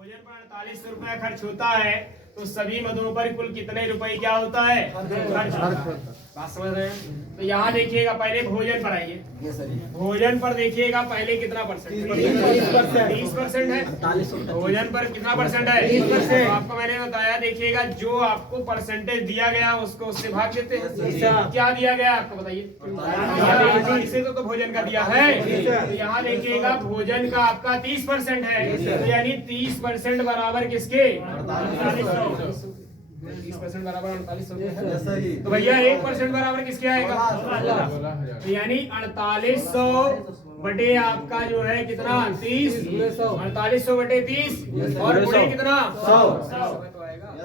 भोजन पर 48 रुपया खर्च होता है तो सभी मदों पर कुल कितने रुपए क्या होता है खर्च होता है। बात समझ रहे हैं? तो यहाँ देखिएगा पहले भोजन पर आइए। भोजन पर देखिएगा पहले कितना परसेंट 30% है। भोजन पर कितना परसेंट है 30%। तो आपको मैंने बताया देखिएगा जो आपको परसेंटेज दिया गया उसको उससे भाग देते हैं। क्या दिया गया आपको बताइए। इसे तो भोजन का दिया है। तो यहाँ देखिएगा भोजन का आपका 30% है तो यानी 30% बराबर किसके 30% बराबर 4800। तो भैया 1% बराबर किसके आएगा तो यानी 4800 बटे आपका जो है कितना 30 4800 बटे 30 और गुणे कितना 100।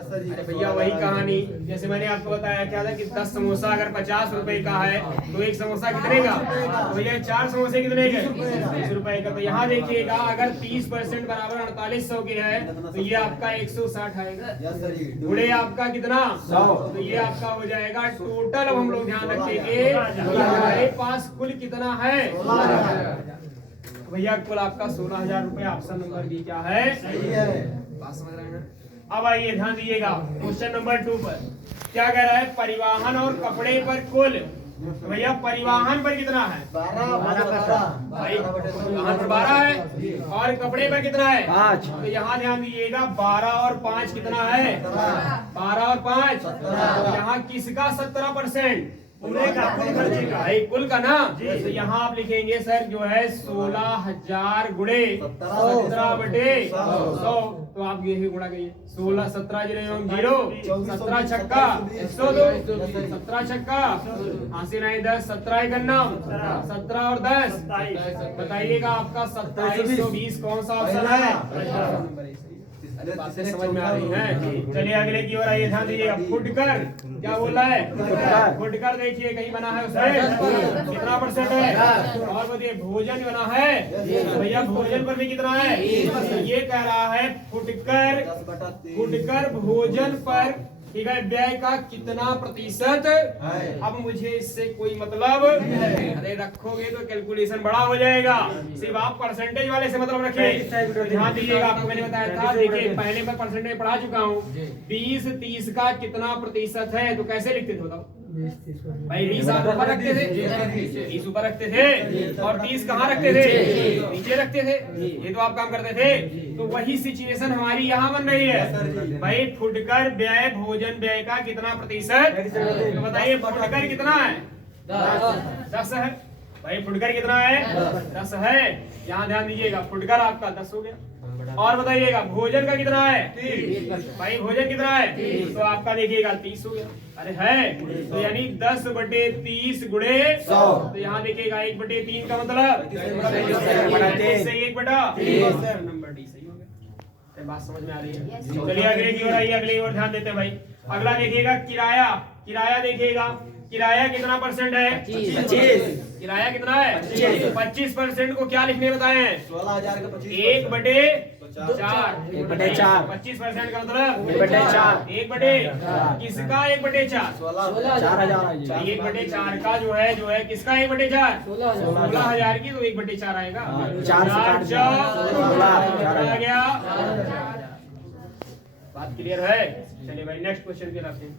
अरे भैया वही कहानी जैसे मैंने आपको बताया क्या था कि 10 समोसा अगर 50 रुपए का है तो एक समोसा कितने का तो भैया 4 समोसे कितने के 30 रुपए का। तो यहाँ देखिएगा अगर 30% बराबर 4800 के है तो ये आपका 160 आएगा गुणे आपका कितना 100। तो ये आपका हो जाएगा टोटल। अब हम लोग ध्यान रखेंगे हमारे पास कुल कितना है भैया कुल आपका 16,000 रुपए। ऑप्शन नंबर बी क्या है बात समझ रहे हैं। अब आइए ध्यान दीजिएगा क्वेश्चन नंबर 2 पर क्या कह रहा है परिवहन और कपड़े पर कुल। तो भैया परिवहन पर कितना है 12 है और कपड़े पर कितना है 5। तो यहाँ ध्यान दीजिएगा 12 और 5 कितना है 12 और 5। यहाँ किसका 17% कुल का ना। तो यहाँ आप लिखेंगे सर जो है 16,000 गुणे 17 बटे 100। तो आप यही गुणा करिए 16 17 0 17 छक्का 102 17 छक्का 80 नहीं 10 17 गन्नम 17 और 10 बताइएगा आपका 2720 कौन सा ऑप्शन है। बातें समझ में आ रही हैं। चलिए अगले की ओर आइए ध्यान दीजिएगा। फुटकर क्या बोल रहा है फुटकर देखिए कहीं बना है उसमें कितना परसेंट है और बताइए भोजन बना है भैया भोजन पर भी कितना है। ये कह रहा है फुटकर भोजन पर ठीक है व्यय का कितना प्रतिशत। अब मुझे इससे कोई मतलब अरे रखोगे तो कैलकुलेशन बड़ा हो जाएगा। सिर्फ आप परसेंटेज वाले से मतलब रखिए। ध्यान दीजिएगा आपको मैंने बताया था देखिए पहले मैं परसेंटेज पढ़ा चुका हूँ 20 30 का कितना प्रतिशत है तो कैसे लिखते थे बताओ भाई 20 आप ऊपर रखते थे 30 ऊपर रखते थे और 30 कहाँ रखते थे नीचे रखते थे। ये तो आप काम करते थे। तो वही सिचुएशन हमारी यहाँ बन रही है भाई फुटकर व्यय भोजन व्यय का कितना प्रतिशत। तो बताइए फुटकर कितना है 10 है भाई फुटकर कितना है 10 है। यहाँ ध्यान दीजिएगा फुटकर आपका 10 हो गया और बताइएगा भोजन का कितना है 30 भाई भोजन कितना है तो आपका देखिएगा 30 हो गया। अरे है तो यानी 10 बटे 30 गुणे 100। तो यहाँ देखिएगा 1 बटे 3 का मतलब 1 बटा नंबर डी सही हो गया। बात समझ में आ रही है। चलिए अगले की ओर आइए। अगले ओर ध्यान देते हैं भाई। अगला देखिएगा किराया। किराया देखिएगा किराया कितना परसेंट है 25। किराया कितना है 25% को क्या लिखने बताए हैं 16,000 का 1 बटे 4 25% का मतलब 1 बटे 4 1 बटे किसका 1 बटे 4 16,000 1 बटे 4 का जो है किसका 1 बटे 4 16,000 की तो 1 बटे 4 आएगा 4 आ गया। बात क्लियर है। चलिए भाई नेक्स्ट क्वेश्चन पे आते हैं।